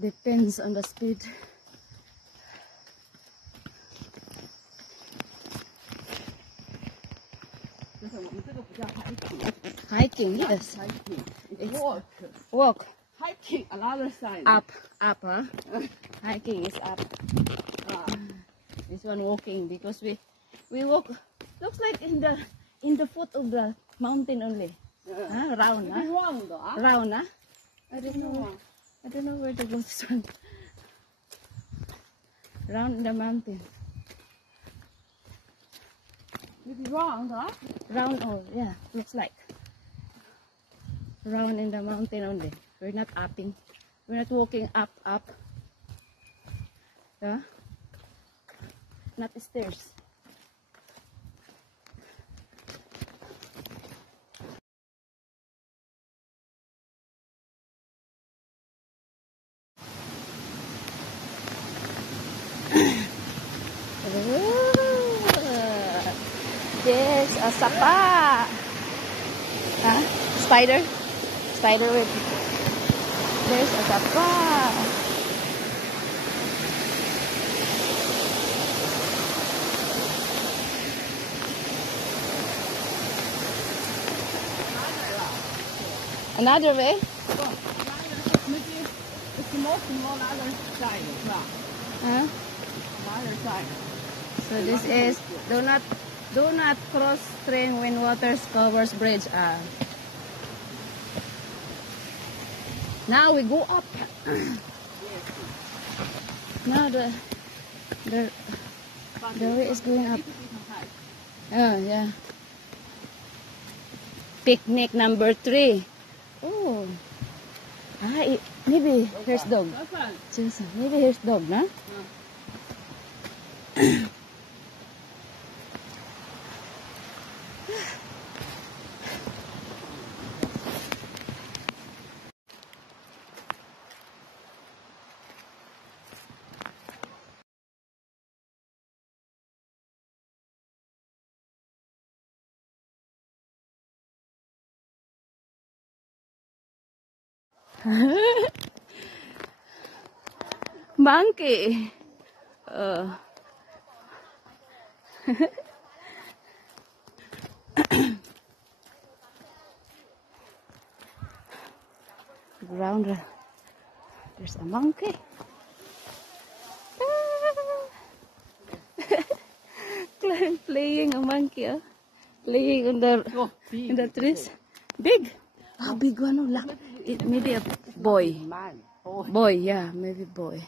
Depends on the speed. Hiking, yes. It's walk. Walk. Hiking, another side. Up, huh? Hiking is up. This one walking because we walk. Looks like in the foot of the mountain only. Round, huh? Round, huh? I don't know where to go this one. Round in the mountain. Maybe round, huh? Round, oh yeah, looks like. Round in the mountain only. We're not upping. We're not walking up. Yeah? Not stairs. There's a sapa. Huh? Spider? Spider with. There's a sapa. Another way? Maybe it's more other side. Huh? Other side. So this is do not cross stream when water covers bridge. Now we go up. Now the way is going up. Oh yeah. Picnic number 3. Oh. Maybe here's dog. Maybe here's dog, nah? Monkey. Ground. There's a monkey. Playing a monkey. Playing in the trees. Big. Big one. Maybe a boy. Boy, yeah, maybe boy.